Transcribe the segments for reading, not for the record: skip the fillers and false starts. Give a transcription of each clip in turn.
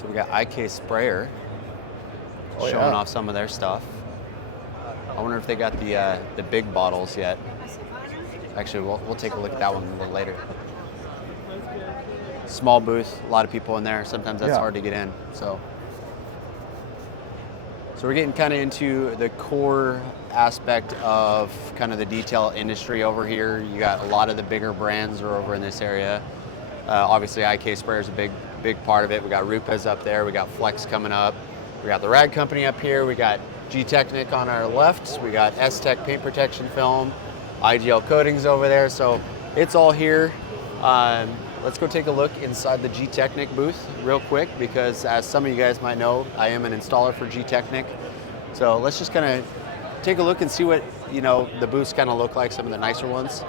So we got IK Sprayer showing off some of their stuff. I wonder if they got the big bottles yet. Actually, we'll take a look at that one a little later. Small booth, a lot of people in there. Sometimes that's hard to get in. So we're getting kind of into the core aspect of kind of the detail industry over here. You got a lot of the bigger brands are over in this area. Obviously, IK Sprayer is a big part of it. We got Rupa's up there. We got Flex coming up. We got the Rag Company up here. We got G-Technic on our left. We got S-Tech paint protection film, IGL coatings over there. So it's all here. Let's go take a look inside the G-Technic booth real quick, because as some of you guys might know, I am an installer for G-Technic. So let's just kind of take a look and see what, the booths kind of look like, some of the nicer ones.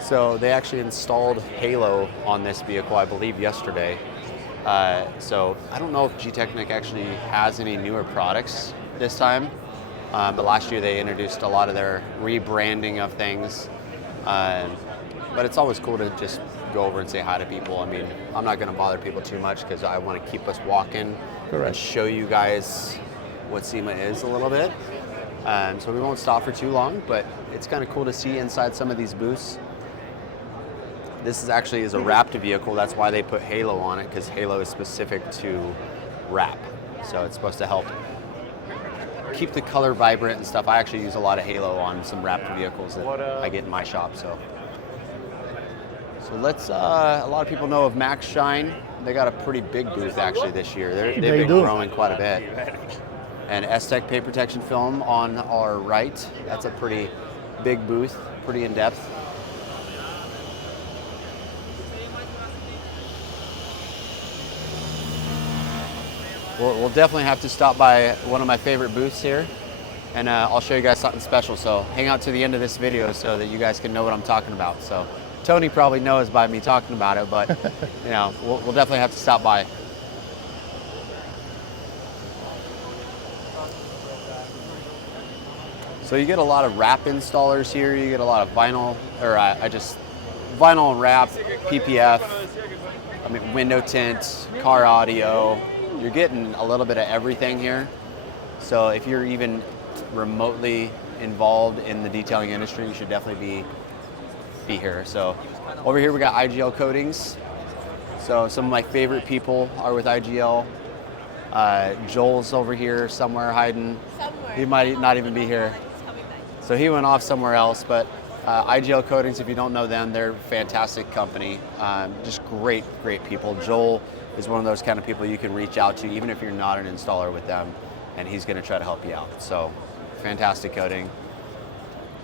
So they actually installed Halo on this vehicle, I believe, yesterday. So I don't know if G-Technic actually has any newer products this time, but last year they introduced a lot of their rebranding of things. But it's always cool to just go over and say hi to people. I mean, I'm not going to bother people too much because I want to keep us walking and show you guys what Sema is a little bit. So we won't stop for too long, but it's kind of cool to see inside some of these booths. This is actually a wrapped vehicle. That's why they put Halo on it, because Halo is specific to wrap. So it's supposed to help keep the color vibrant and stuff. I actually use a lot of Halo on some wrapped vehicles that I get in my shop. So let's, a lot of people know of Max Shine. They got a pretty big booth actually this year. They've been growing quite a bit. And S-Tech paint protection film on our right. That's a pretty big booth, pretty in-depth. We'll definitely have to stop by one of my favorite booths here, and I'll show you guys something special. So hang out to the end of this video so that you guys can know what I'm talking about. So Tony probably knows by me talking about it, but we'll definitely have to stop by. So you get a lot of wrap installers here. You get a lot of vinyl, or vinyl wrap, PPF, window tint, car audio. You're getting a little bit of everything here. So if you're even remotely involved in the detailing industry, you should definitely be here. So over here we got IGL coatings. So some of my favorite people are with IGL. Joel's over here somewhere hiding. He might not even be here. So he went off somewhere else, but IGL Coatings, if you don't know them, they're a fantastic company. Just great people. Joel is one of those kind of people you can reach out to, even if you're not an installer with them, and he's gonna try to help you out. So fantastic coating.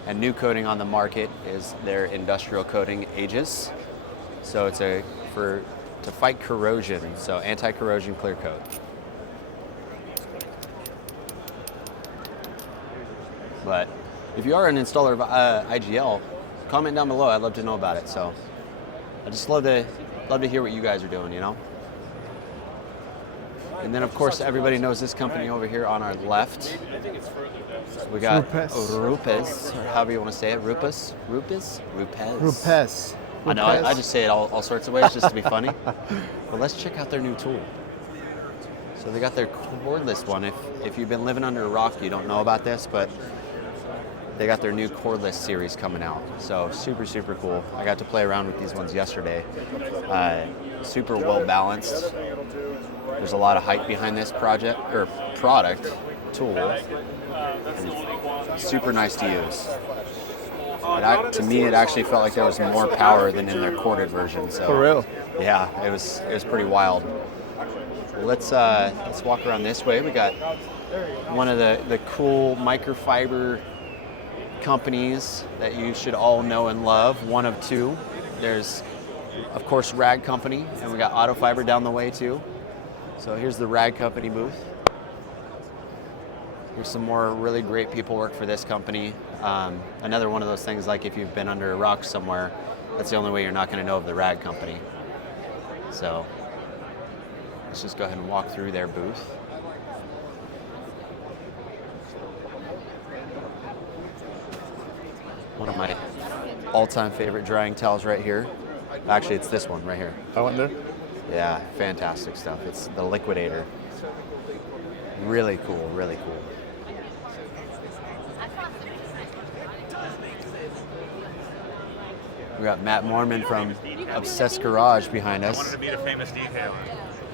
And new coating on the market is their industrial coating Aegis. So it's to fight corrosion, so anti-corrosion clear coat. But if you are an installer of IGL, comment down below. I'd love to know about it. So I just love to hear what you guys are doing, And then of course everybody knows this company over here on our left. We got Rupa's, or however you want to say it. Rupa's. I know. I just say it all sorts of ways just to be funny. But let's check out their new tool. So they got their cordless one. If you've been living under a rock, you don't know about this, but they got their new cordless series coming out. So super cool. I got to play around with these ones yesterday. Super well balanced. There's a lot of hype behind this product tool, and super nice to use. To me, it actually felt like there was more power than in their corded version. So for real? Yeah, it was pretty wild. Let's walk around this way. We got one of the cool microfiber companies that you should all know and love. One of two. There's, of course, Rag Company, and we got Auto Fiber down the way too. So here's the Rag Company booth. Here's some more really great people work for this company. Another one of those things, like if you've been under a rock somewhere, that's the only way you're not going to know of the Rag Company. So let's just go ahead and walk through their booth. One of my all-time favorite drying towels right here. Actually, it's this one right here. I went there? Yeah, fantastic stuff. It's the Liquidator. Really cool, really cool. We got Matt Moreman from Obsessed Garage behind I wanted us. to meet a famous detailer.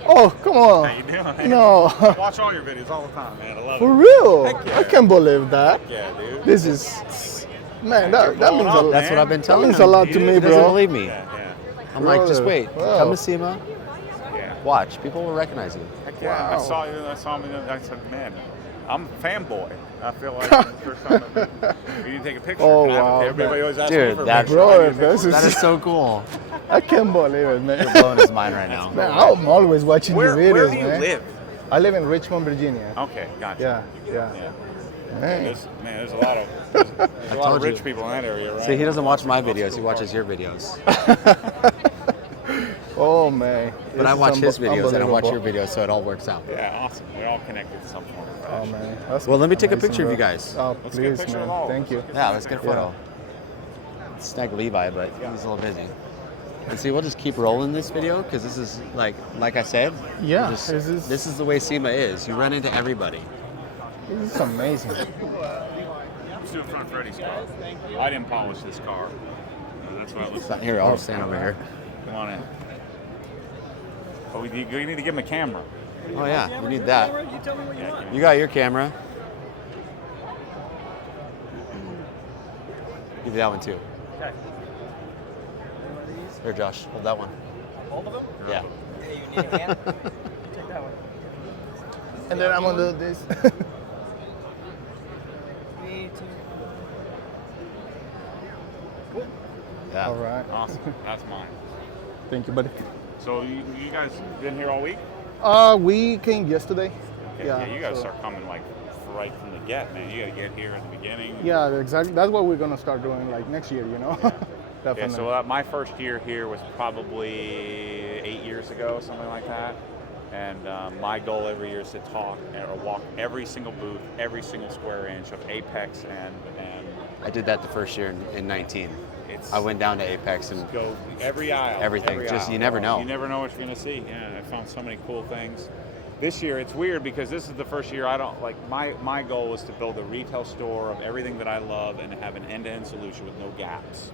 Oh, come on. How you doing? No. I watch all your videos all the time, man. I love For it. real? Heck yeah. I can't believe that. Yeah, dude. This is, man, that blowing means up, a lot. That's what I've been That telling means him. a lot to He me, He doesn't bro. believe me. Yeah, I'm like, just Brother, wait. wow. Come to Sema. yeah. Watch. People will recognize you. Heck yeah. Wow. I saw him, and I said, man, I'm a fanboy. I feel like the first time you didn't take a picture. Oh, Can I have a wow. picture? Everybody always asks me Dude, for a that- picture. Bro, I need a this picture. is- That is so cool. I can't believe it, man. You're blowing his mind right now. Man, I'm always watching Where your videos, do you man. live? I live in Richmond, Virginia. Okay, gotcha. Yeah. Yeah. Man. There's a lot of told rich you. people in that area, right? See, he doesn't watch my videos. He watches your videos. Oh, man. But This I is watch his videos and I watch your unbelievable. videos, so it all works out. Yeah, awesome. We're all connected to some form of Oh, fashion. man. That's Well, let me take a amazing, picture of bro. you guys. Oh, Let's get a please, picture of man. all of Thank us. you. Yeah, let's get a photo. Snag Levi, but he's a little busy. And see, we'll just keep rolling this video because this is like I said. Yeah, just- this is- this is the way Sema is. You run into everybody. This is amazing. Let's do it in front of Freddie's car. I didn't polish this car. That's why I was Here, I'll stand over here. Come on in. Oh, you need to give him a camera. Oh yeah, you need that. Yeah, You got your camera. Give me that one too. Okay. Here, Josh, hold that one. Both of them? Yeah. Yeah, you need a hand? You take that one. And then I'm gonna do this. 3, 2. Yeah. All right. Awesome. That's mine. Thank you, buddy. So you guys been here all week? We came yesterday. Okay, Yeah, you gotta so- start coming like right from the get, man. You gotta get here at the beginning. Yeah, exactly. That's what we're gonna start doing like next year, you know. Yeah, Definitely. so my first year here was probably 8 years ago, something like that. And my goal every year is to talk or walk every single booth, every single square inch of Apex, and I did that the first year in 19. it's I went down to Apex and go every aisle. Everything. every Just aisle. you never know. You never know what you're gonna see. Yeah, I found so many cool things. This year it's weird because this is the first year I don't like my goal was to build a retail store of everything that I love and have an end-to-end solution with no gaps.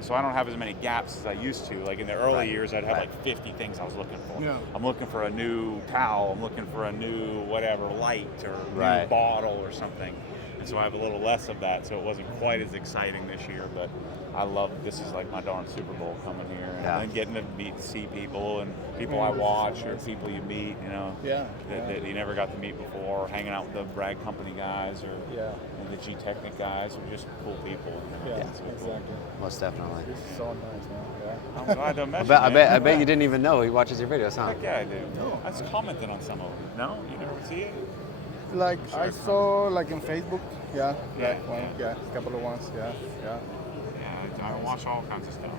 So I don't have as many gaps as I used to. Like in the early Right, years, I'd have right. like 50 things I was looking for. Yeah. I'm looking for a new towel. I'm looking for a new whatever light or Right. new bottle or something. And so I have a little less of that. So it wasn't quite as exciting this year. But I love this is like my darn Super Bowl coming here and Yeah. then getting to see people and people I watch or people you meet. You know. Yeah, That you never got to meet before. Hanging out with the Bragg Company guys or Yeah. and the G Technic guys are just cool people. Yeah, It's so cool. exactly. most definitely. This is so nice, man. Yeah. I'm glad to I mention bet, I it. bet, I bet you didn't even know he watches your videos, huh? Heck yeah, I do. I just commented on some of them. No, you never see it. Like I saw like in Facebook. Yeah. Yeah, One, yeah. A couple of ones. Yeah. Yeah. Yeah, I watch all kinds of stuff.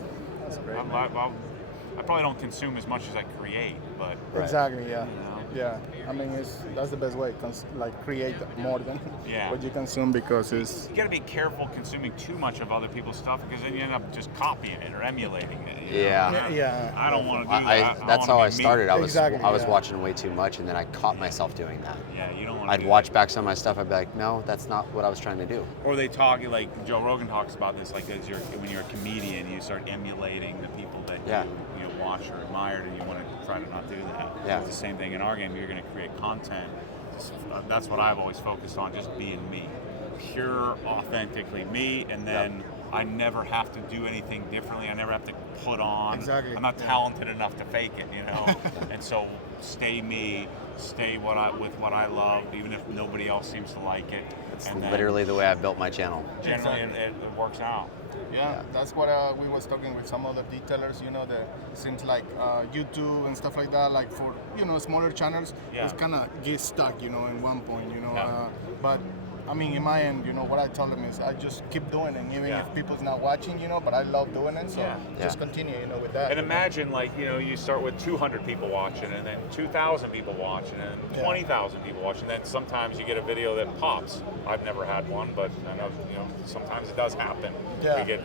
That's great. I probably don't consume as much as I create, but Right. Exactly. Yeah. you know, Yeah, I mean, that's the best way. Like create more than Yeah. what you consume because it's you got to be careful consuming too much of other people's stuff because then you end up just copying it or emulating it. you know? Yeah. Yeah. I don't want to do that. That's how I started. I was Exactly, I was yeah. watching way too much, and then I caught myself doing that. Yeah, you don't want. I'd watch back some of my stuff. I'd be like, no, that's not what I was trying to do. Or they talk like Joe Rogan talks about this, like as when you're a comedian, you start emulating the people that Yeah. you watch or admired, and you want to try to not do that. Yeah. It's the same thing in our game. You're going to create content. That's what I've always focused on, just being me, pure, authentically me, and then I never have to do anything differently. I never have to put on. Exactly. I'm not talented enough to fake it, you know. And so stay me, stay with what I love, even if nobody else seems to like it. It's And then literally the way I built my channel. generally it works out. Yeah, that's what we was talking with some other detailers. You know, that it seems like YouTube and stuff like that. Like for smaller channels, Yeah. it's kind of get stuck. In one point. Yeah. But I mean, in my end, what I tell them is I just keep doing it, even Yeah. if people's not watching. But I love doing it, so Yeah. just Yeah. continue. With that. And imagine, you start with 200 people watching, and then 2,000 people watching, and Yeah. 20,000 people watching. Then sometimes you get a video that pops. I've never had one, but I know, sometimes it does happen. Yeah. You get,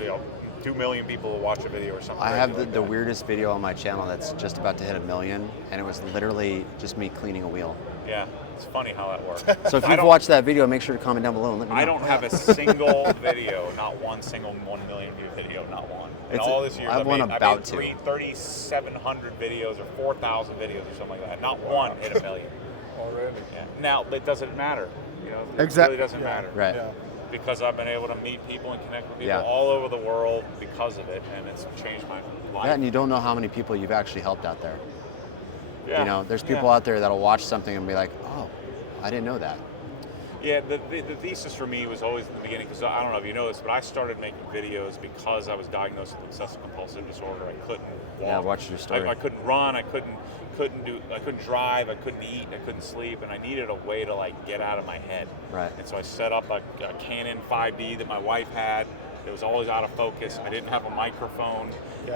2 million people will watch a video or something. I have crazy the like that. weirdest video on my channel that's just about to hit 1 million, and it was literally just me cleaning a wheel. Yeah, it's funny how that works. So if I you've don't- watched that video, make sure to comment down below and let me know. I don't have a single video, not one single 1 million view video, not one. In It's all this years, I have one I about made to. 3,700 videos or 4,000 videos or something like that. Not one hit 1 million. Already. Yeah. Now, it doesn't matter. You know, it Exact- really doesn't yeah. matter. Right. Yeah. Because I've been able to meet people and connect with people Yeah. all over the world because of it, and it's changed my life. Yeah, and you don't know how many people you've actually helped out there. Yeah. You know, there's people out there that'll watch something and be like, oh, I didn't know that. Yeah, the thesis for me was always in the beginning, because I don't know if you know this, but I started making videos because I was diagnosed with obsessive compulsive disorder. I couldn't walk. Yeah, I watched your story. I couldn't run. I couldn't drive. I couldn't eat. I couldn't sleep, and I needed a way to like get out of my head. Right. And so I set up a Canon 5D that my wife had. It was always out of focus. I didn't have a microphone,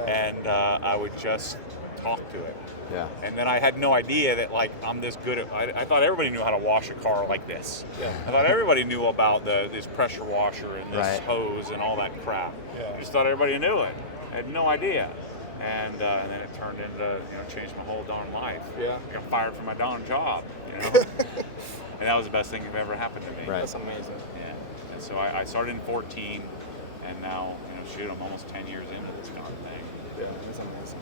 and I would just talk to it. Yeah. And then I had no idea that like I'm this good at. I thought everybody knew how to wash a car like this. Yeah. I thought everybody knew about this pressure washer and this Right. hose and all that crap. Yeah. I just thought everybody knew it. I had no idea. And then it turned into changed my whole darn life. Yeah. I got fired from my darn job. And that was the best thing that ever happened to me. Right. That's amazing. Yeah. And so I started in 14, and now shoot, I'm almost 10 years into this darn thing. Yeah, that's amazing.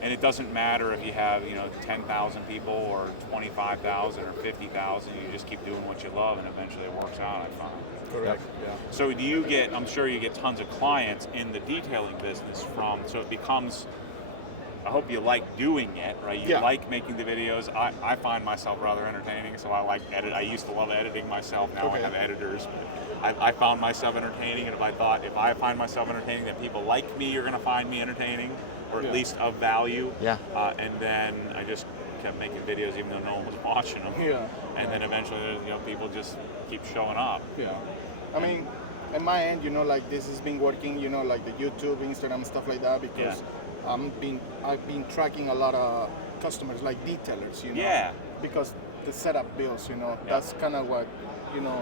And it doesn't matter if you have 10,000 people or 25,000 or 50,000. You just keep doing what you love, and eventually it works out, I find. Correct. Yeah. So do you get? I'm sure you get tons of clients in the detailing business from. So it becomes. I hope you like doing it, right? You Yeah. like making the videos. I find myself rather entertaining, so I like edit. I used to love editing myself. Now I Okay. have editors. I found myself entertaining, and if I find myself entertaining, then people like me are going to find me entertaining, or at Yeah. least of value. Yeah. And then I just kept making videos even though no one was watching them. Yeah. And then eventually, people just keep showing up. Yeah. I mean, at my end, like this has been working, like the YouTube, Instagram, stuff like that, because I've been tracking a lot of customers, like detailers, Yeah. because the setup bills, that's kind of what,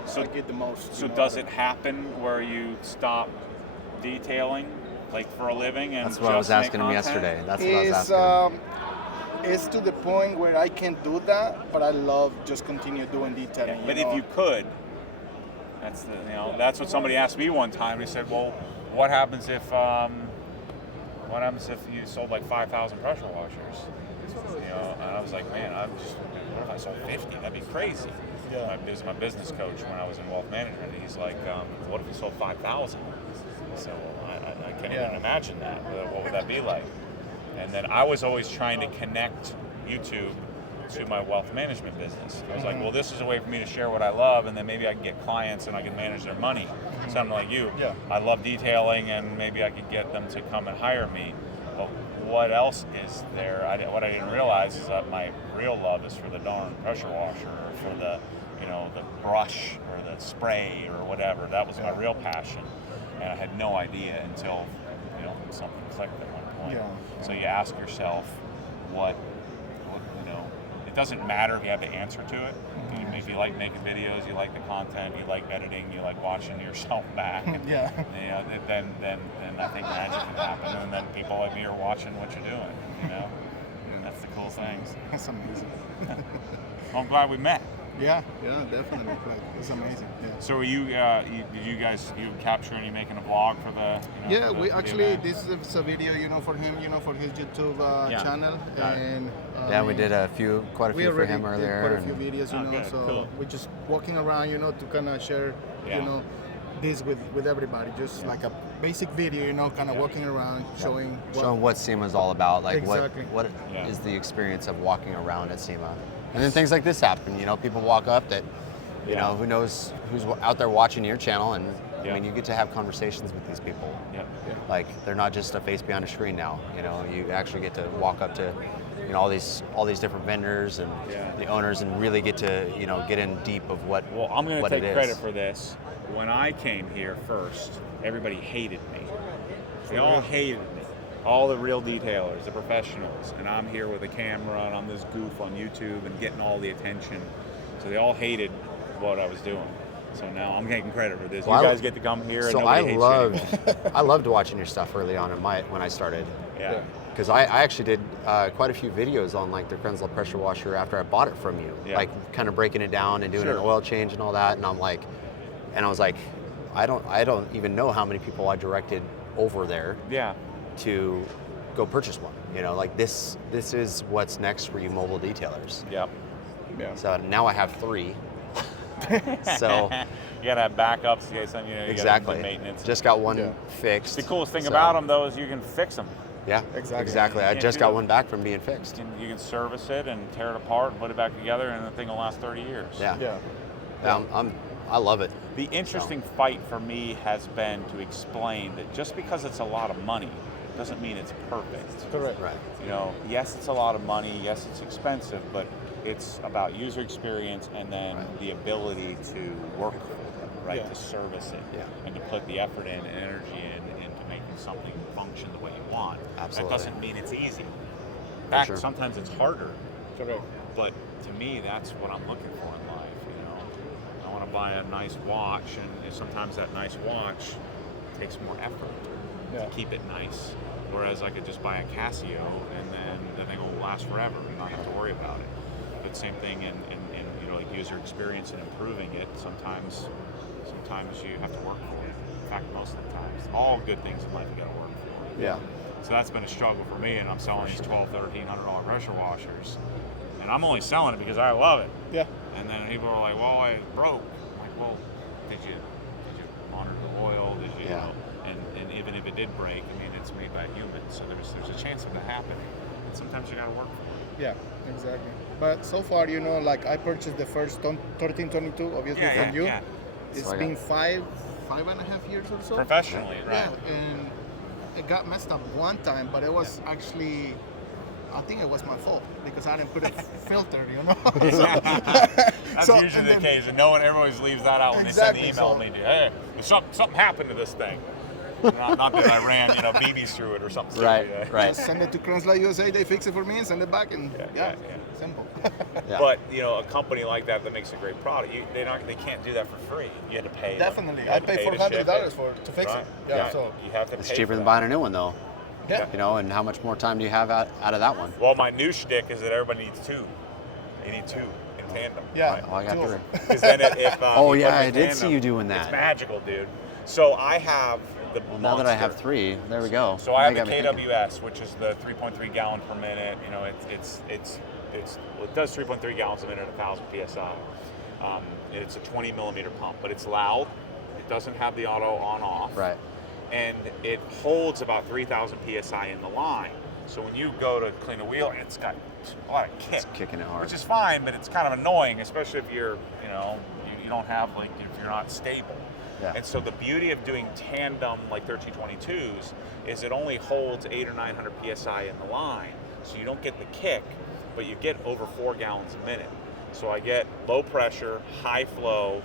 So- I get the most. So does it happen where you stop detailing, like for a living, and That's what I was just make asking him content? yesterday. That's what I was It's, asking him. it's to the point where I can do that, but I love just continue doing detailing. But if you could, that's what somebody asked me one time. They said, "Well, what happens if you sold like 5,000 pressure washers?" And I was like, "Man, what if I sold 50? That'd be crazy." Yeah. This is my business coach when I was in wealth management. He's like, "What if you sold 5,000?" So I can't even imagine that. What would that be like? And then I was always trying to connect YouTube to my wealth management business. I was like, well, this is a way for me to share what I love, and then maybe I can get clients and I can manage their money. Something like you. Yeah. I love detailing, and maybe I could get them to come and hire me. But what else is there? What I didn't realize is that my real love is for the darn pressure washer, or for the brush or the spray or whatever. That was my real passion, and I had no idea until something clicked at one point. Yeah. So you ask yourself, what it doesn't matter if you have the answer to it. If you like making videos, you like the content, you like editing, you like watching yourself back. Yeah. Then I think magic can happen, and then people like me are watching what you're doing. And that's the cool things. That's amazing. Well, I'm glad we met. Yeah, definitely. Like, it's amazing. Yeah. So, did you guys capture and you making a vlog for the? Yeah, for the- we for the actually event? this is a video, for him, for his YouTube channel, Got it. and Yeah, we did quite a we few for already him did earlier. quite a and- few videos, Oh, good, so cool. we're just walking around, to kind of share, Yeah. this with everybody, just like a basic video, kind of walking around, showing Showing what SEMA's all about, like Exactly. what Yeah. is the experience of walking around at SEMA. And then things like this happen, people walk up that, who knows who's out there watching your channel, and Yeah. I mean, you get to have conversations with these people. Yeah. Like, they're not just a face behind a screen now, you actually get to walk up to, all these different vendors and Yeah. the owners, and really get to, get in deep of what Well, I'm going to what take it is. credit for this. When I came here first, everybody hated me. They all hated me. All the real detailers, the professionals. And I'm here with a camera, and I'm this goof on YouTube and getting all the attention. So they all hated what I was doing. So now I'm taking credit for this. Well, You guys get to come here. So and I nobody hates you anymore. I loved watching your stuff early on when I started. Yeah. Because I actually did quite a few videos on like the Krenzel pressure washer after I bought it from you, Yeah. like kind of breaking it down and doing Sure. an oil change and all that. And I was like, I don't even know how many people I directed over there Yeah. to go purchase one. You know, like this is what's next for you mobile detailers. Yep. Yeah. So now I have 3. So you gotta have backups. You gotta, you exactly, gotta do maintenance. just got one Yeah. fixed. The coolest thing so- about them though is you can fix them. Yeah, Exactly. I You just can't got do one back from being fixed. You can service it and tear it apart and put it back together, and the thing will last 30 years. Yeah, Yeah. I love it. The interesting fight for me has been to explain that just because it's a lot of money doesn't mean it's perfect. Correct. Right. You know, yes, it's a lot of money. Yes, it's expensive, but it's about user experience and then Right. the ability to work for them, right? Yeah. To service it Yeah. and to put the effort in and energy into making something function the way you want. Absolutely. That doesn't mean it's easy. In fact, sure. sometimes it's harder. Correct. But to me, that's what I'm looking for in life. You know, I want to buy a nice watch, and sometimes that nice watch takes more effort Yeah. to keep it nice. Whereas I could just buy a Casio, and then the thing will last forever, and not have to worry about it. But same thing in you know, like user experience and improving it. Sometimes you have to work for it. In fact, most of the times, all good things in life you got to work for. Yeah. So that's been a struggle for me, and I'm selling these $1,200, $1,300 pressure washers, and I'm only selling it because I love it. Yeah. And then people are like, "Well, I broke." I'm like, "Well, did you monitor the oil? Did you?" Yeah. You know, and even if it did break, I mean, it's made by a human, so there's a chance of that happening. And sometimes you got to work for it. Yeah, exactly. But so far, you know, like I purchased the first 1322, obviously from you. yeah. It's So I been five and a half years or so. Professionally, right? Yeah, and it got messed up one time, but it was actually, I think it was my fault because I didn't put a filter, you know. That's So- usually and the then- case, and no one ever always leaves that out when Exactly, they send the email so- and they do, "Hey, something happened to this thing." not that I ran, you know, BBs through it or something. Right, silly, right. Just send it to Krenzel USA, they fix it for me and send it back, and Yeah. simple. Yeah. But you know, a company like that makes a great product, they can't do that for free. You had to pay. them. Definitely, You I had to paid pay to $400 ship to fix Right. it. Yeah, so you have to. It's pay cheaper for than that. buying a new one though. yeah. You know, and how much more time do you have out of that one? Well, my new shtick is that everybody needs 2. You need 2 in tandem. Yeah. right? Oh, I got Two of 3. Because then if Oh you yeah, put them I in did tandem, see you doing It's that. magical, dude. So I have the Well, now that I have monster. 3, there we go. So I have Now the you got me thinking. KWS, which is the 3.3 gallon per minute. You know, it does 3.3 gallons a minute at 1,000 psi. It's a 20 millimeter pump, but it's loud. It doesn't have the auto on off. Right. And it holds about 3,000 psi in the line. So when you go to clean a wheel, it's got a lot of kick, It's kicking it hard. which is fine, but it's kind of annoying, especially if you're, you know, you don't have, like, if you're not stable. Yeah. And so the beauty of doing tandem like 1322s is it only holds 800 or 900 psi in the line, so you don't get the kick, but you get over 4 gallons a minute. So I get low pressure, high flow,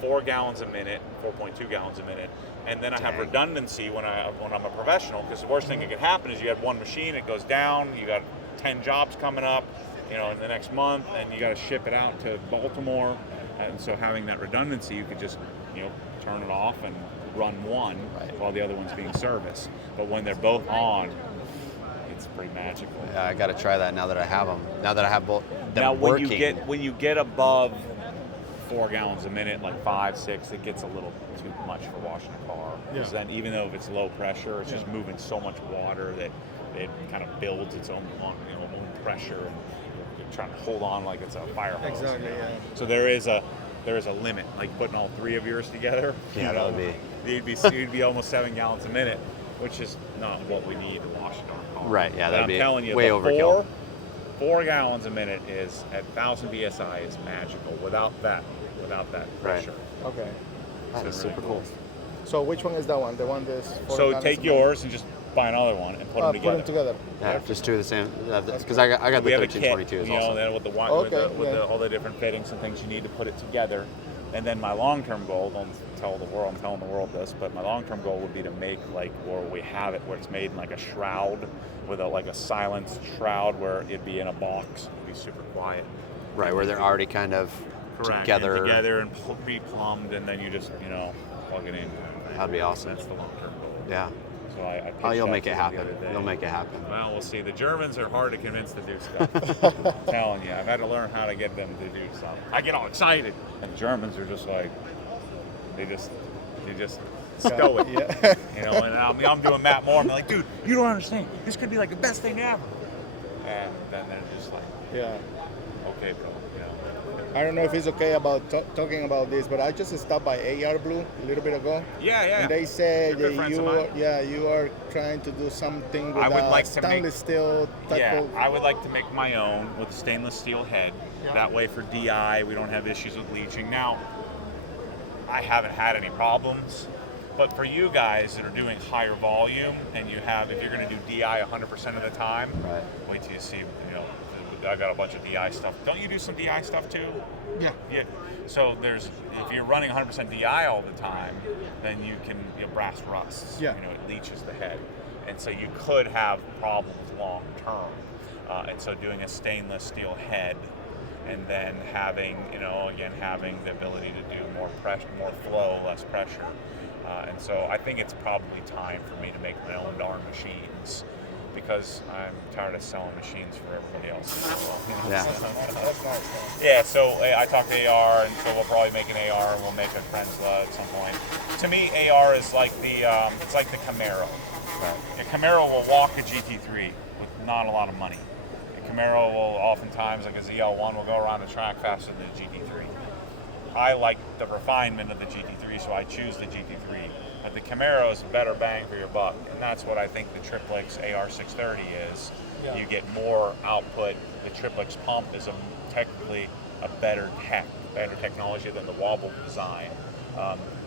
4 gallons a minute, 4.2 gallons a minute, and then I have Dang. redundancy when I'm a professional, because the worst thing that can happen is you have one machine, it goes down, you got 10 jobs coming up, you know, in the next month, and you got to ship it out to Baltimore. And so having that redundancy, you could just, you know, turn it off and run one Right. while the other one's being serviced. But when they're both on, it's pretty magical. Yeah, I got to try that now that I have them. Now that I have both them Now, when working. you get above 4 gallons a minute, like 5, 6, it gets a little too much for washing a car. Because then, even though if it's low pressure, it's just moving so much water that it kind of builds its own, you know, own pressure, and you're trying to hold on like it's a fire hose. Exactly, you know? yeah. So there is a limit. Like putting all 3 of yours together. Yeah, you that know, would be- you'd be almost 7 gallons a minute, which is not what we need to wash our car. Right, yeah, But that'd I'm be telling you, way the overkill. 4 gallons a minute is at 1,000 psi is magical. Without that Right. pressure. Okay. That is So super cool. So which one is that one? The one that's So take yours and just buy another one and put them together. Put them together. Yeah, just 2 of the same. Because I got the We have a kit, 1322s you know, also. then with the Okay, with yeah. all the different fittings and things you need to put it together. And then my long-term goal, don't tell the world, I'm telling the world this, but my long-term goal would be to make like where we have it, where it's made in like a shroud, with like a silenced shroud, where it'd be in a box, it'd be super quiet. Right, where they're already kind of Correct. together. And together and pre-plumbed, and then you just plug it in. That'd be awesome. That's the long-term goal. Yeah. So I pitched Oh, you'll that make to it them happen. the other day. You'll make it happen. Well, we'll see. The Germans are hard to convince to do stuff. I'm telling you, I've had to learn how to get them to do something. I get all excited, and Germans are just like, they just stow it. Yeah. And I'm doing Matt Moreman. Like, dude, you don't understand. This could be like the best thing ever. And then they're just like, Yeah. okay, bro. I don't know if it's okay about talking about this, but I just stopped by AR Blue a little bit ago. Yeah. And they said They're good that friends of mine. you are trying to do something with I would like to stainless steel type of. I would like to make my own with a stainless steel head. Yeah. That way for DI, we don't have issues with leaching. Now, I haven't had any problems, but for you guys that are doing higher volume and if you're going to do DI 100% of the time, Right. wait till you see, I got a bunch of DI stuff. Don't you do some DI stuff too? Yeah. Yeah. So if you're running 100% DI all the time, then you can brass rusts. Yeah. It leaches the head, and so you could have problems long term. And so doing a stainless steel head, and then having having the ability to do more pressure, more flow, less pressure. And so I think it's probably time for me to make my own darn machines, because I'm tired of selling machines for everybody else as well. Yeah. That's nice. Yeah, so I talked to AR, and so we'll probably make an AR, and we'll make a Prenzla at some point. To me, AR is like it's like the Camaro. Right. The Camaro will walk a GT3 with not a lot of money. The Camaro will oftentimes, like a ZL1, will go around the track faster than the GT3. I like the refinement of the GT3, so I choose the GT3. But the Camaro is a better bang for your buck, and that's what I think the Triplex AR630 is. Yeah. You get more output. The Triplex pump is technically a better technology than the wobble design.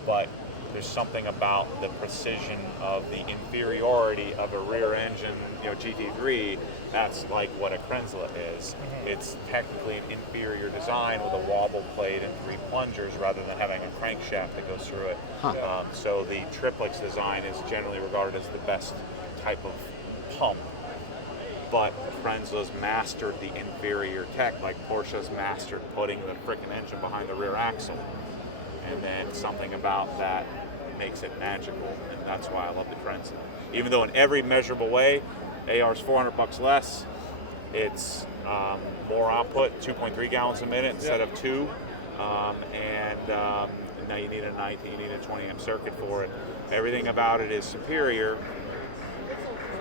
But there's something about the precision of the inferiority of a rear engine, GT3. That's like what a Prenzla is. Mm-hmm. It's technically an inferior design with a wobble plate and 3 plungers rather than having a crankshaft that goes through it. Huh. So the Triplex design is generally regarded as the best type of pump. But Prenzla's mastered the inferior tech, like Porsche's mastered putting the frickin' engine behind the rear axle. And then something about that makes it magical, and that's why I love the Prenzla. Even though in every measurable way, AR's $400 less, it's more output, 2.3 gallons a minute instead of 2, and now you need a 20 amp circuit for it. Everything about it is superior,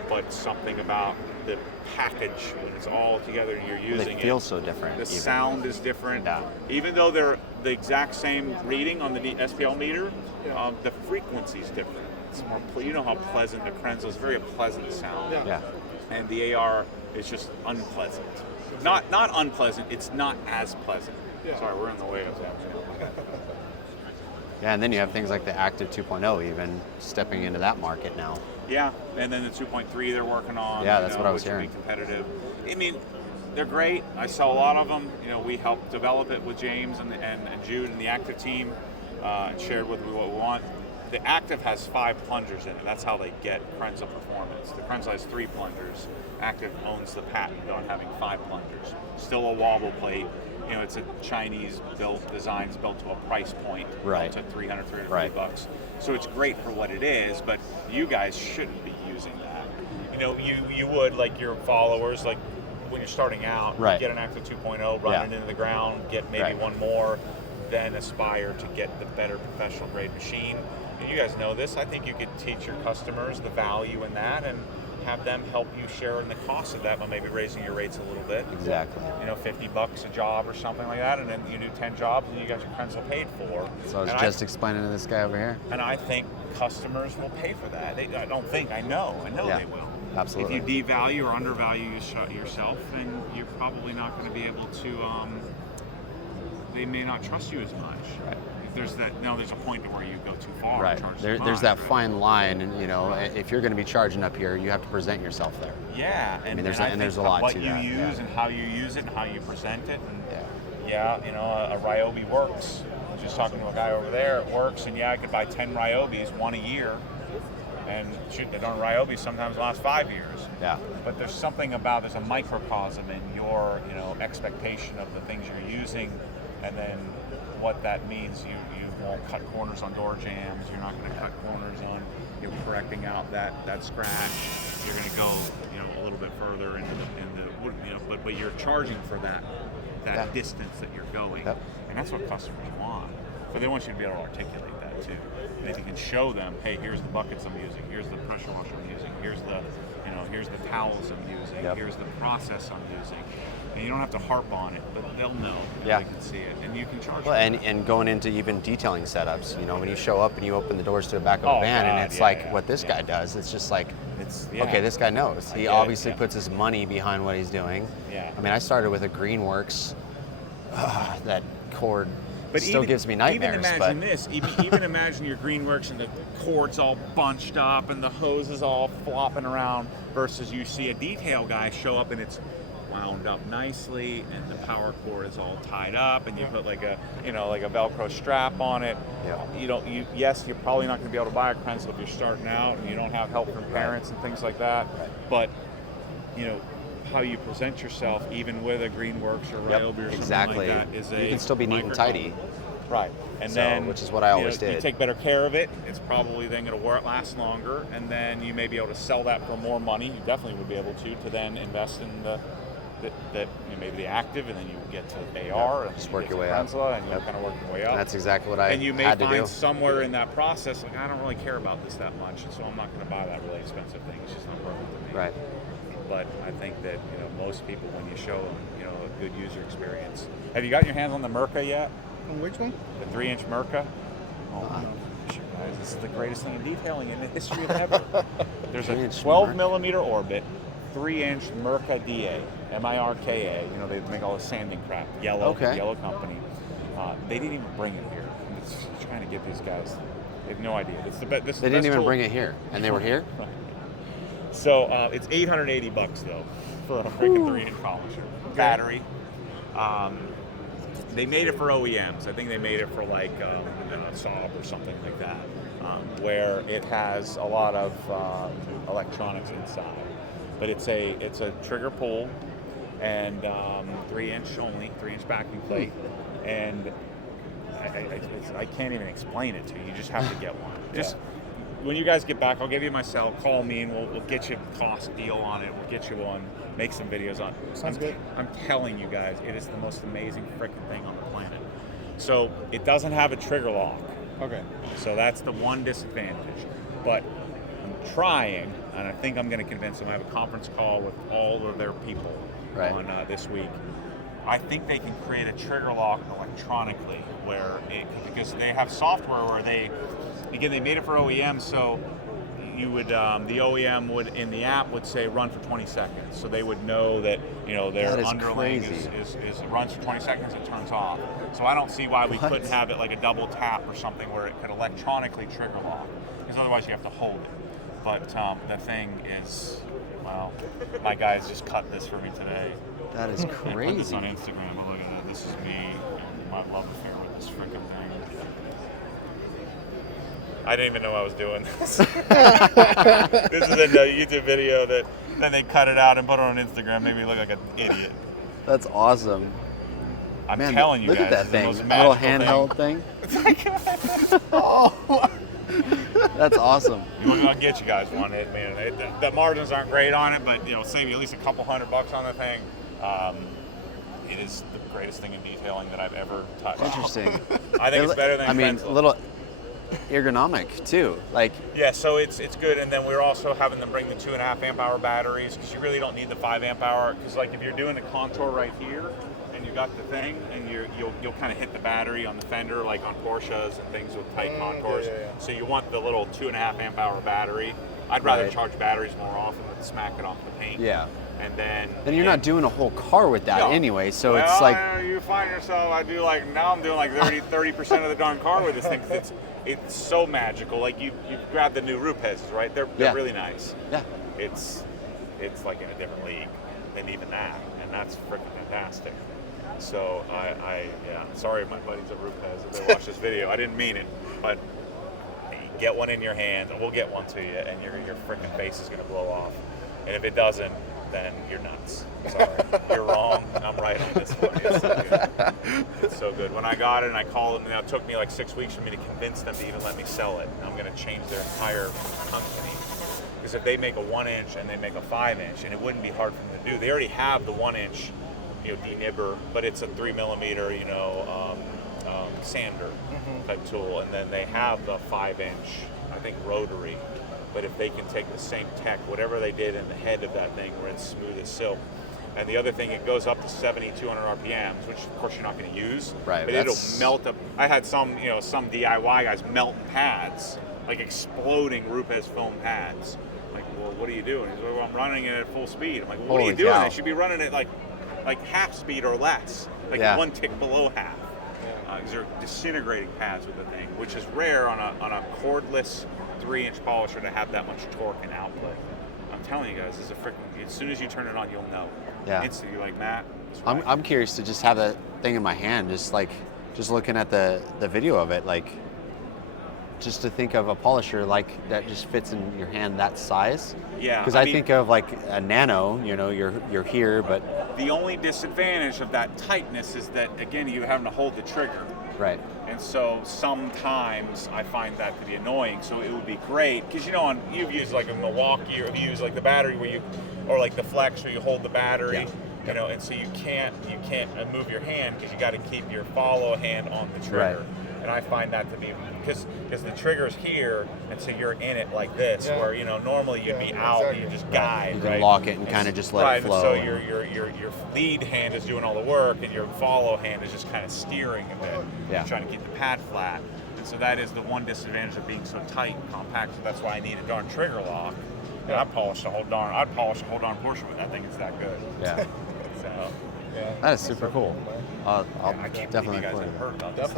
but something about the package when it's all together and you're using They feel so different. the even. sound is different. Yeah. Even though they're the exact same reading on the SPL meter, the frequency is different. It's more, you know how pleasant the Prenzla is, very pleasant sound. Yeah. Yeah. And the AR is just unpleasant. Not unpleasant, it's not as pleasant. Yeah. Sorry, we're in the way of that. Yeah, and then you have things like the Active 2.0 even stepping into that market now. Yeah, and then the 2.3 they're working on. Yeah, that's what I was which will be hearing. competitive. I mean, they're great. I sell a lot of them. We helped develop it with James and Jude and the Active team, and shared with me what we want. The Active has 5 plungers in it. That's how they get Prenzla performance. The Prenzla has 3 plungers. Active owns the patent on having 5 plungers. Still a wobble plate. It's a Chinese-built designs built to a price point, Right. built to $300, $350 Right. bucks. So it's great for what it is, but you guys shouldn't be using that. You would, like your followers, like when you're starting out, Right. get an Active 2.0, run Yeah. it into the ground, get maybe Right. one more, then aspire to get the better professional grade machine. And you guys know this. I think you could teach your customers the value in that and have them help you share in the cost of that by maybe raising your rates a little bit. Exactly. $50 a job or something like that, and then you do 10 jobs and you got your Prenzla paid for. So I was And just explaining to this guy over here. and I think customers will pay for that. I don't think, I know Yeah, they will. absolutely. If you devalue or undervalue yourself, then you're probably not going to be able to, they may not trust you as much. Right. There's a point to where you go too far. Right. And charge too There's much, that right? fine line, and if you're going to be charging up here, you have to present yourself there. Yeah, and mean, there's and a- I and there's think a lot what to you that, use yeah. and how you use it and how you present it. And Yeah. a Ryobi works. I was just talking to a guy over there. It works, and I could buy 10 Ryobis, one a year, and shoot, the darn Ryobi sometimes last 5 years. Yeah. But there's something about, there's a microcosm in your expectation of the things you're using and then what that means, you won't cut corners on door jambs. You're not going to cut corners on correcting out that scratch. You're going to go a little bit further into the but you're charging for that distance that you're going, and that's what customers want. But they want you to be able to articulate that too. And if you can show them, hey, here's the buckets I'm using, here's the pressure washer I'm using, here's the towels I'm using, here's the process I'm using. And you don't have to harp on it, but they'll know. They can see it, and you can charge. Well, and going into even detailing setups, when you show up and you open the doors to the back of a van, and it's what this guy does. It's just like, okay, this guy knows. He obviously puts his money behind what he's doing. Yeah. I mean, I started with a Greenworks. That cord still gives me nightmares. Even imagine your Greenworks and the cord's all bunched up and the hose is all flopping around, versus you see a detail guy show up and it's wound up nicely and the power cord is all tied up and you put like a Velcro strap on it. Yes, you're probably not going to be able to buy a Krenzel if you're starting out and you don't have help from parents and things like that. But how you present yourself, even with a Greenworks or Ryobi or something like that, is you can still be neat and tidy. Right, and then which is what I always did. You take better care of it. It's probably then going to last longer, and then you may be able to sell that for more money. You definitely would be able to then invest in maybe the active, and then you get to AR, and just work your way up, and you kind of work your way up. That's exactly what I had to do. And you may find somewhere in that process, like, I don't really care about this that much, so I'm not going to buy that really expensive thing. It's just not worth it to me. Right. But I think that most people, when you show them a good user experience. Have you gotten your hands on the Merka yet? On which one? The 3-inch Merka. Oh my gosh, guys, this is the greatest thing in detailing in the history of ever. There's a 12 millimeter orbit, 3-inch Merka DA, M-I-R-K-A. They make all the sanding crap. Yellow company. They didn't even bring it here. I'm just trying to get these guys. They have no idea. It's the best. They didn't even bring it here, and they were here. So it's $880 though for a freaking 3-inch polisher. Battery. They made it for OEMs. I think they made it for like a Saab or something like that, where it has a lot of electronics inside. But it's a trigger pull and 3-inch only, 3-inch backing plate, and I can't even explain it to you. You just have to get one. When you guys get back, I'll give you my cell. Call me, and we'll get you a cost deal on it. We'll get you one. Make some videos on it. Sounds good. I'm telling you guys, it is the most amazing freaking thing on the planet. So it doesn't have a trigger lock. Okay. So that's the one disadvantage. But I'm trying, and I think I'm going to convince them. I have a conference call with all of their people on this week. I think they can create a trigger lock electronically, because they have software where they made it for OEM, so you would the OEM would in the app would say run for 20 seconds, so they would know that their underling is runs for 20 seconds, it turns off. So I don't see why we couldn't have it like a double tap or something where it could electronically trigger lock, because otherwise you have to hold it. But the thing is, my guys just cut this for me today. That is crazy. I put this on Instagram, but look at that. This is me and my love affair with this freaking thing. I didn't even know I was doing this. This is a YouTube video that then they cut it out and put it on Instagram. Made me look like an idiot. That's awesome. I'm telling you look guys. Look at that thing. A little handheld thing. Oh. That's awesome. I'll get you guys one. The margins aren't great on it, but save you at least a couple $100 on the thing. It is the greatest thing in detailing that I've ever touched. Interesting. I think it's better than a little ergonomic too. So it's good, and then we're also having them bring the 2.5 amp hour batteries, because you really don't need the 5 amp hour. Because if you're doing the contour right here, and you got the thing, and you'll kind of hit the battery on the fender, like on Porsches and things with tight contours. So you want the little 2.5 amp hour battery. I'd rather charge batteries more often than smack it off the paint. Yeah. And then you're not doing a whole car with that anyway, so it's like you find yourself. I'm doing like 30% of the darn car with this thing. It's so magical. You grab the new Rupes, right? They're really nice. Yeah. It's like in a different league than even that, and that's freaking fantastic. So sorry if my buddies at Rupes, if they watch this video, I didn't mean it, but get one in your hands, and we'll get one to you, and your freaking face is gonna blow off. And if it doesn't, then you're nuts. Sorry, you're wrong. I'm right on this one. It's so good. good. When I got it and I called them, now it took me like 6 weeks for me to convince them to even let me sell it. I'm going to change their entire company. Because if they make a 1 inch and they make a 5 inch, and it wouldn't be hard for them to do. They already have the 1 inch, denibber, but it's a 3 millimeter, sander type tool, and then they have the 5 inch, I think, rotary. But if they can take the same tech, whatever they did in the head of that thing, where it's smooth as silk. And the other thing, it goes up to 200 RPMs, which of course you're not going to use. Right. But it'll melt up. I had some DIY guys melting pads, like exploding Rupes foam pads. I'm like, well, what are you doing? He's like, well, I'm running it at full speed. I'm like, well, what are you doing? They should be running it like half speed or less, like 1 tick below half. Because they're disintegrating pads with the thing, which is rare on a cordless 3-inch polisher to have that much torque and output. I'm telling you guys, this is a freaking. As soon as you turn it on, you'll know. Yeah. Instantly, you're like, Matt. I'm curious to just have that thing in my hand, just looking at the video of it, like, just to think of a polisher like that just fits in your hand that size. Yeah. Because I think of like a nano, you're here, but the only disadvantage of that tightness is that, again, you're having to hold the trigger. right. And so sometimes I find that to be annoying. So it would be great because you've used like a Milwaukee, or you use like the battery or like the Flex where you hold the battery, and so you can't move your hand because you got to keep your follow hand on the trigger. Right. And I find that to be because the trigger's here, and so you're in it like this, where normally you'd be out, and you just guide, You can right? lock it and kind of just let it flow. So your lead hand is doing all the work, and your follow hand is just kind of steering a bit. Yeah. You're trying to keep the pad flat. And so that is the one disadvantage of being so tight and compact. So that's why I need a darn trigger lock. And I'd polish the whole darn Porsche with that thing. It's that good. Yeah. So That is super cool. I'll I can't definitely believe you guys play have it. heard about this.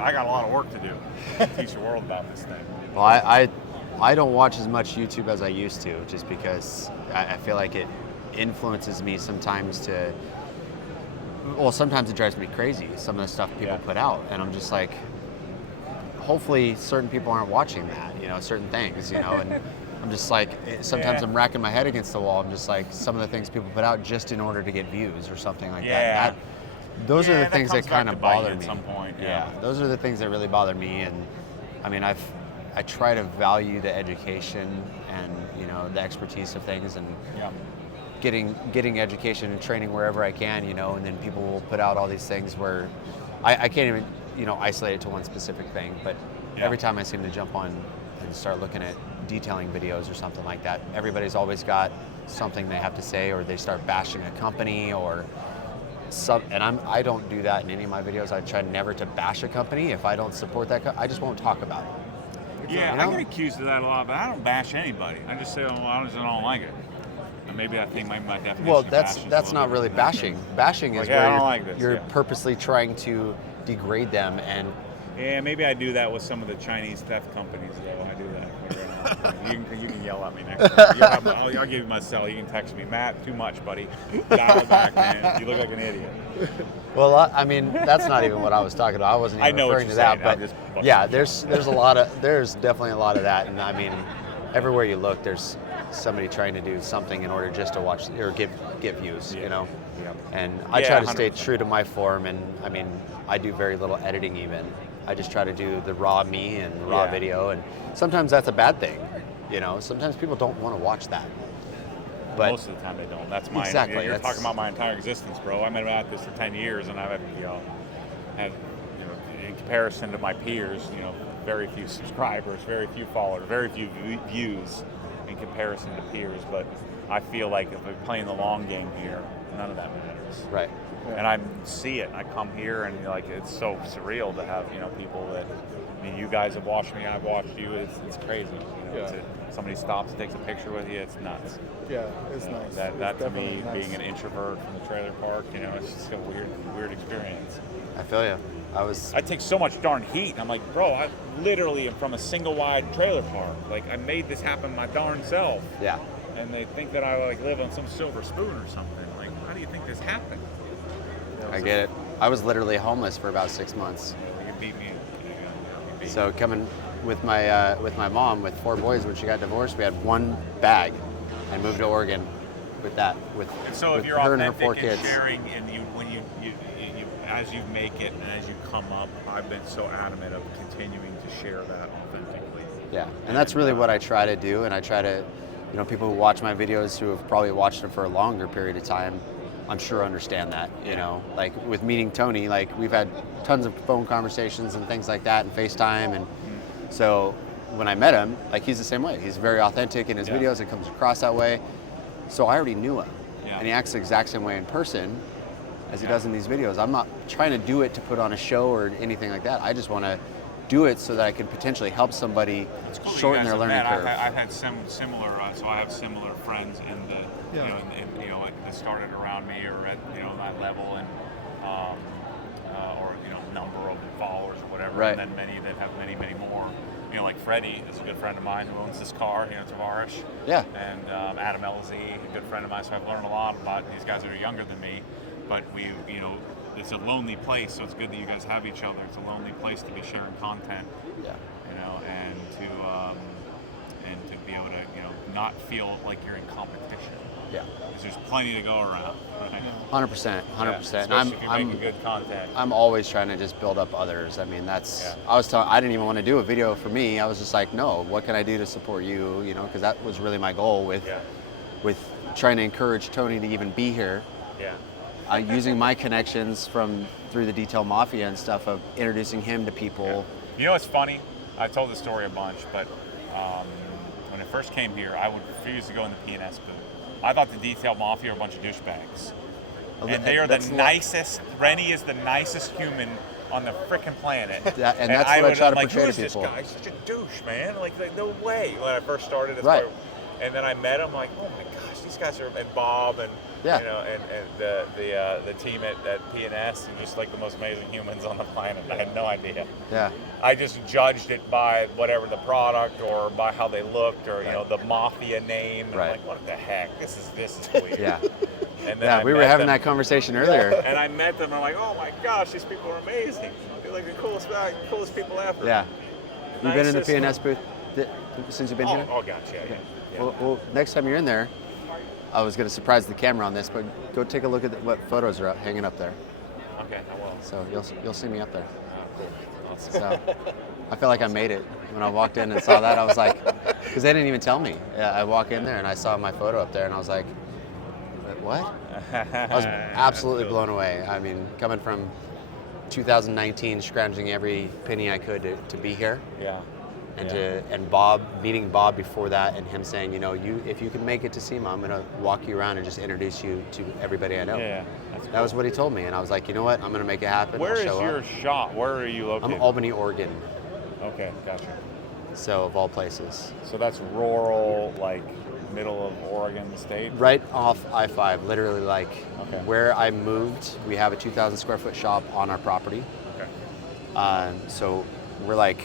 I got a lot of work to do to teach the world about this thing. Well, I don't watch as much YouTube as I used to, just because I feel like it influences me sometimes to. Well, sometimes it drives me crazy, some of the stuff people put out, and I'm just like, hopefully certain people aren't watching that, certain things, and I'm just like, sometimes I'm racking my head against the wall. I'm just like, some of the things people put out just in order to get views or something like that. Those are the things that kind of bother me. At some point, Those are the things that really bother me, and I mean, I try to value the education and the expertise of things, and getting education and training wherever I can, and then people will put out all these things where I can't even isolate it to one specific thing, but every time I seem to jump on and start looking at detailing videos or something like that, everybody's always got something they have to say, or they start bashing a company or and I don't do that in any of my videos. I try never to bash a company. If I don't support that I just won't talk about it. Yeah, I get accused of that a lot, but I don't bash anybody. I just say, I don't like it. And maybe I think my definition Well, of bash is that's a not little really bit bashing. Bashing is I where don't like this, you're purposely trying to degrade them and. Yeah, maybe I do that with some of the Chinese theft companies, though. I do that. You can yell at me next time. I'll give you my cell. You can text me. Matt, too much, buddy. Dial it back, man. You look like an idiot. Well, I mean, that's not even what I was talking about. I wasn't even referring to that. But yeah, there's definitely a lot of that. And I mean, everywhere you look, there's somebody trying to do something in order just to watch or get views, And I try to stay 100%. true to my form. And I mean, I do very little editing even. I just try to do the raw me and raw video, and sometimes that's a bad thing. Sometimes people don't want to watch that. But most of the time they don't. That's my exactly. You're talking about my entire existence, bro. I've been at this for 10 years, and I've had in comparison to my peers, very few subscribers, very few followers, very few views in comparison to peers. But I feel like if we're playing the long game here, none of that matters. Right. And I see it. I come here, and it's so surreal to have people that. I mean, you guys have watched me. I've watched you. It's crazy. Somebody stops, takes a picture with you. It's nuts. Yeah, it's nice. That to me, being an introvert from the trailer park, it's just a weird experience. I feel you. I take so much darn heat. I'm like, bro, I literally am from a single wide trailer park. Like, I made this happen my darn self. Yeah. And they think that I live on some silver spoon or something. Like, how do you think this happened? I get it. I was literally homeless for about 6 months. You beat me. So coming with my mom with 4 boys when she got divorced, we had 1 bag and moved to Oregon with that. And so if you're her and her authentic 4 and kids. sharing, and when you as you make it and as you come up, I've been so adamant of continuing to share that authentically. Yeah, and that's really what I try to do, and I try to, people who watch my videos who have probably watched them for a longer period of time, I'm sure understand that, like with meeting Tony, like we've had tons of phone conversations and things like that and FaceTime, and so when I met him, like he's the same way. He's very authentic in his videos and comes across that way. So I already knew him, and he acts the exact same way in person as he does in these videos. I'm not trying to do it to put on a show or anything like that. I just want to do it so that I can potentially help somebody shorten their learning curve. I've had similar, so I have similar friends in the, that started around me or at that level, and or number of followers or whatever, right. And then many that have many more. Like Freddie is a good friend of mine who owns this car, Tavarish. Yeah. And Adam LZ, a good friend of mine. So I've learned a lot about these guys that are younger than me, but we, it's a lonely place, so it's good that you guys have each other. It's a lonely place to be sharing content. Yeah. And to be able to, not feel like you're in competition. Yeah. Because there's plenty to go around. Right? 100%. Especially if you're making good content. I'm always trying to just build up others. I mean, I didn't even want to do a video for me. I was just like, no, what can I do to support you? Because that was really my goal with trying to encourage Tony to even be here. Yeah. Using my connections through the Detail Mafia and stuff of introducing him to people. Yeah. It's funny. I've told this story a bunch, but when I first came here, I would refuse to go in the P&S booth. I thought the Detail Mafia are a bunch of douchebags. And they are the nicest. Rennie is the nicest human on the frickin' planet. And that's what I try to portray to people. Who is this guy? He's such a douche, man. Like no way. When I first started, and then I met him, like, oh my gosh, these guys are, and Bob, and and the team at P&S are just like the most amazing humans on the planet. I had no idea. Yeah. I just judged it by whatever the product or by how they looked or the Mafia name. And I'm like, what the heck? This is weird. Yeah. And then we were having that conversation earlier. And I met them and I'm like, oh my gosh, these people are amazing. They're like the coolest people ever. Yeah. You've been in the P&S booth since you've been here? Oh, gotcha. Okay. Yeah. Well, next time you're in there, I was going to surprise the camera on this, but go take a look at what photos are hanging up there. Okay, I will. So you'll see me up there. Cool. Awesome. So I feel like I made it. When I walked in and saw that, I was like, because they didn't even tell me. I walk in there and I saw my photo up there and I was like, what? I was absolutely blown away. I mean, coming from 2019, scrounging every penny I could to be here. Yeah. And meeting Bob before that, and him saying, if you can make it to Sema, I'm gonna walk you around and just introduce you to everybody I know. Yeah, that's cool. That was what he told me, and I was like, you know what, I'm gonna make it happen. Where is your shop? Where are you located? I'm Albany, Oregon. Okay, gotcha. So of all places. So that's rural, like middle of Oregon State. Right off I-5, literally like where I moved. We have a 2,000 square foot shop on our property. Okay. So we're like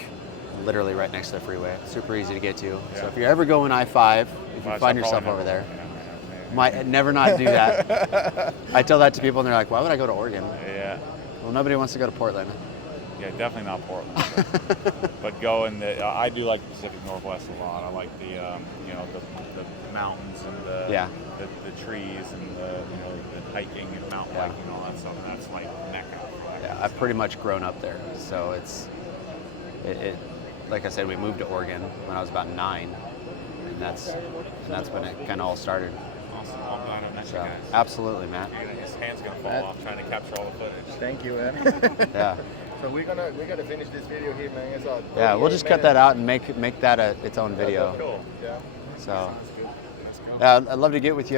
literally right next to the freeway. Super easy to get to. So if you're ever going I-5, if you find yourself over there, might never not do that. I tell that to people and they're like, why would I go to Oregon? Yeah. Well, nobody wants to go to Portland. Yeah, definitely not Portland. But go in I do like the Pacific Northwest a lot. I like the the mountains and the trees and the hiking and mountain biking and all that stuff. And that's like Mecca. Yeah, I've pretty much grown up there. So it like I said, we moved to Oregon when I was about 9, and that's when it kind of all started. Awesome. I'm glad I met you guys. Absolutely, Matt. His hand's gonna fall off trying to capture all the footage. Thank you, man. Yeah. So we're gonna finish this video here, man. It's we'll just cut that out and make that its own video. Cool. Yeah. So, I'd love to get with you